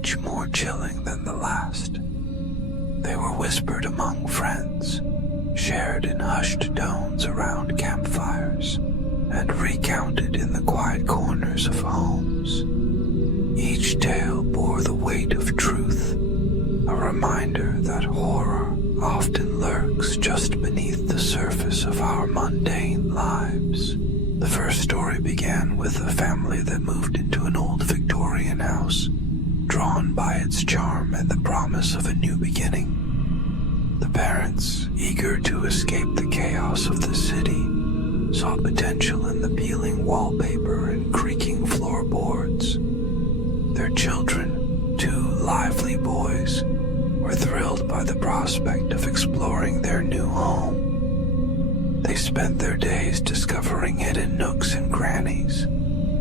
each more chilling than the last. They were whispered among friends, shared in hushed tones around campfires, and recounted in the quiet corners of homes. Each tale bore the weight of truth, a reminder that horror often lurks just beneath the surface of our mundane lives. The first story began with a family that moved into an old Victorian house, drawn by its charm and the promise of a new beginning. The parents, eager to escape the chaos of the city, saw potential in the peeling wallpaper and creaking floorboards. Their children, two lively boys, were thrilled by the prospect of exploring their new home. They spent their days discovering hidden nooks and crannies,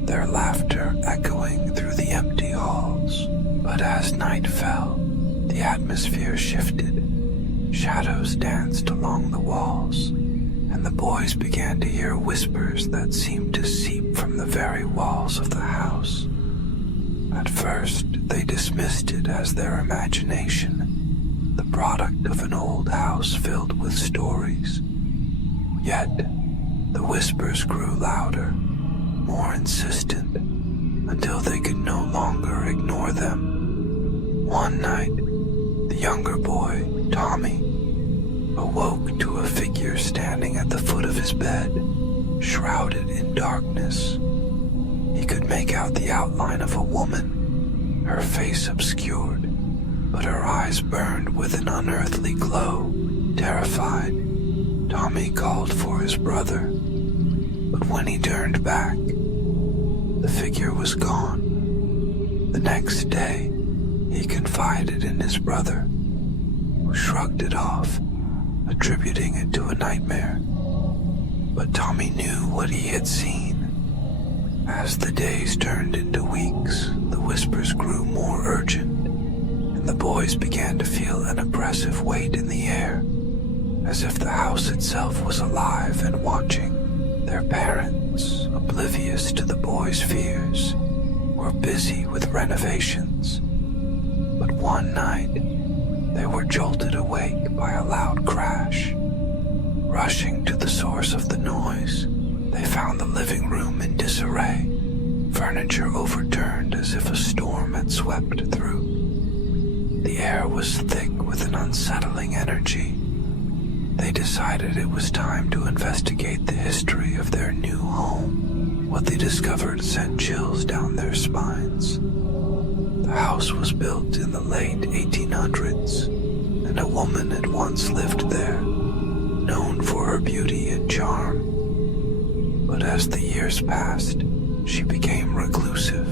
their laughter echoing through the empty halls. But as night fell, the atmosphere shifted. Shadows danced along the walls, and the boys began to hear whispers that seemed to seep from the very walls of the house. At first, they dismissed it as their imagination, the product of an old house filled with stories. Yet, the whispers grew louder, more insistent, until they could no longer ignore them. One night, the younger boy, Tommy, awoke to a figure standing at the foot of his bed, shrouded in darkness. He could make out the outline of a woman, her face obscured, but her eyes burned with an unearthly glow. Terrified, Tommy called for his brother, but when he turned back, the figure was gone. The next day, he confided in his brother, who shrugged it off, attributing it to a nightmare. But Tommy knew what he had seen. As the days turned into weeks, the whispers grew more urgent, and the boys began to feel an oppressive weight in the air, as if the house itself was alive and watching. Their parents, oblivious to the boys' fears, were busy with renovations. But one night, they were jolted awake by a loud crash. Rushing to the source of the noise, they found the living room in disarray, furniture overturned as if a storm had swept through. The air was thick with an unsettling energy. They decided it was time to investigate the history of their new home. What they discovered sent chills down their spines. The house was built in the late 1800s, and a woman had once lived there, known for her beauty and charm. But as the years passed, she became reclusive,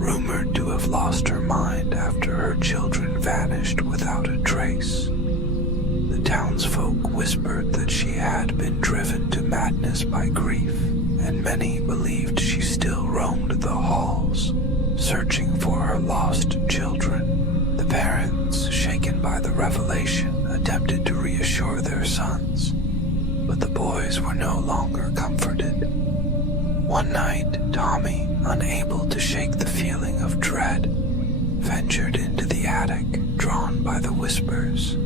rumored to have lost her mind after her children vanished without a trace. The townsfolk whispered that she had been driven to madness by grief, and many believed she still roamed the halls, searching for her lost children. The parents, shaken by the revelation, attempted to reassure their sons, but the boys were no longer comforted. One night, Tommy, unable to shake the feeling of dread, ventured into the attic, drawn by the whispers.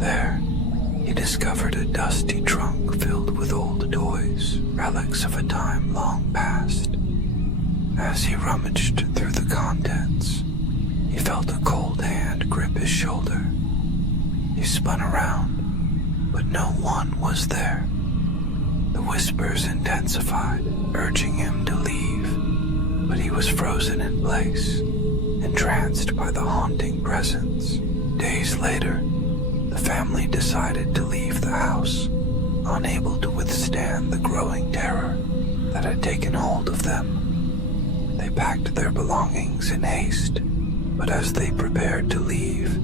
There, he discovered a dusty trunk filled with old toys, relics of a time long past. As he rummaged through the contents, he felt a cold hand grip his shoulder. He spun around, but no one was there. The whispers intensified, urging him to leave, but he was frozen in place, entranced by the haunting presence. Days later, the family decided to leave the house, unable to withstand the growing terror that had taken hold of them. They packed their belongings in haste, but as they prepared to leave,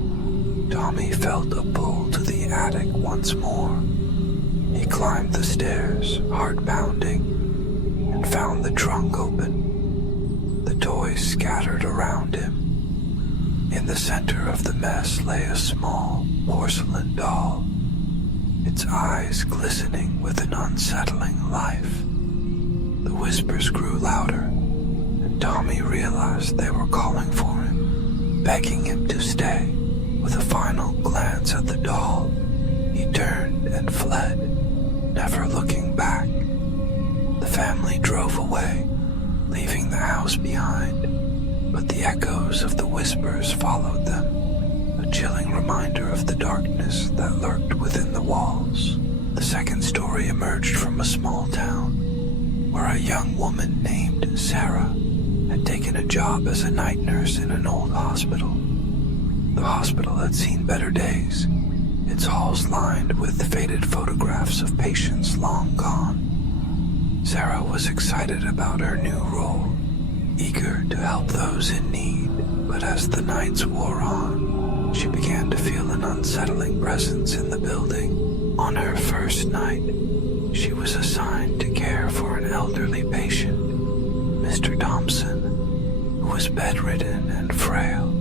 Tommy felt a pull to the attic once more. He climbed the stairs, heart pounding, and found the trunk open, the toys scattered around him. In the center of the mess lay a small porcelain doll, its eyes glistening with an unsettling life. The whispers grew louder, and Tommy realized they were calling for him, begging him to stay. With a final glance at the doll, he turned and fled, never looking back. The family drove away, leaving the house behind, but the echoes of the whispers followed them, a chilling reminder of the darkness that lurked within the walls. The second story emerged from a small town, where a young woman named Sarah had taken a job as a night nurse in an old hospital. The hospital had seen better days, its halls lined with faded photographs of patients long gone. Sarah was excited about her new role, eager to help those in need, but as the nights wore on, she began to feel an unsettling presence in the building. On her first night, she was assigned to care for an elderly patient, Mr. Thompson, who was bedridden and frail.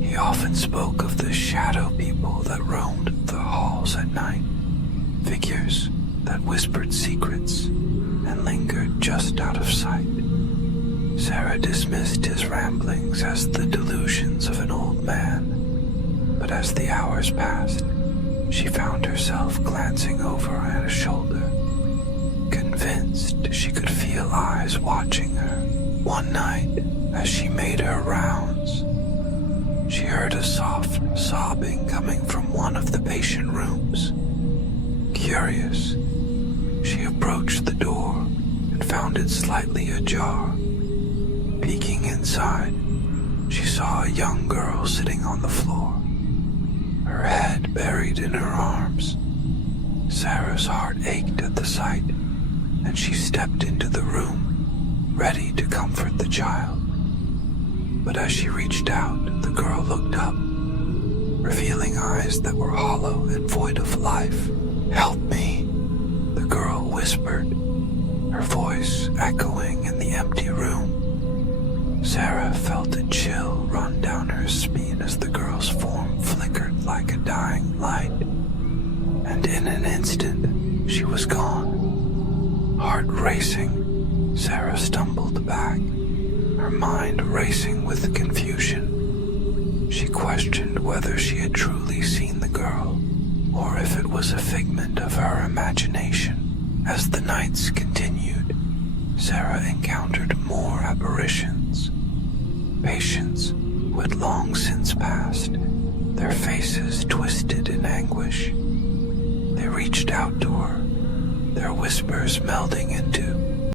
He often spoke of the shadow people that roamed the halls at night, figures that whispered secrets and lingered just out of sight. Sarah dismissed his ramblings as the delusions of an old man, but as the hours passed, she found herself glancing over at her shoulder, convinced she could feel eyes watching her. One night, as she made her rounds, she heard a soft sobbing coming from one of the patient rooms. Curious, she approached the door and found it slightly ajar. Peeking inside, she saw a young girl sitting on the floor, her head buried in her arms. Sarah's heart ached at the sight, and she stepped into the room, ready to comfort the child. But as she reached out, the girl looked up, revealing eyes that were hollow and void of life. "Help me," the girl whispered, her voice echoing in the empty room. Sarah felt a chill run down her spine as the girl's form flickered like a dying light, and in an instant, she was gone. Heart racing, Sarah stumbled back, her mind racing with confusion. She questioned whether she had truly seen the girl, or if it was a figment of her imagination. As the nights continued, Sarah encountered more apparitions. Patients who had long since passed, their faces twisted in anguish. They reached out to her, their whispers melding into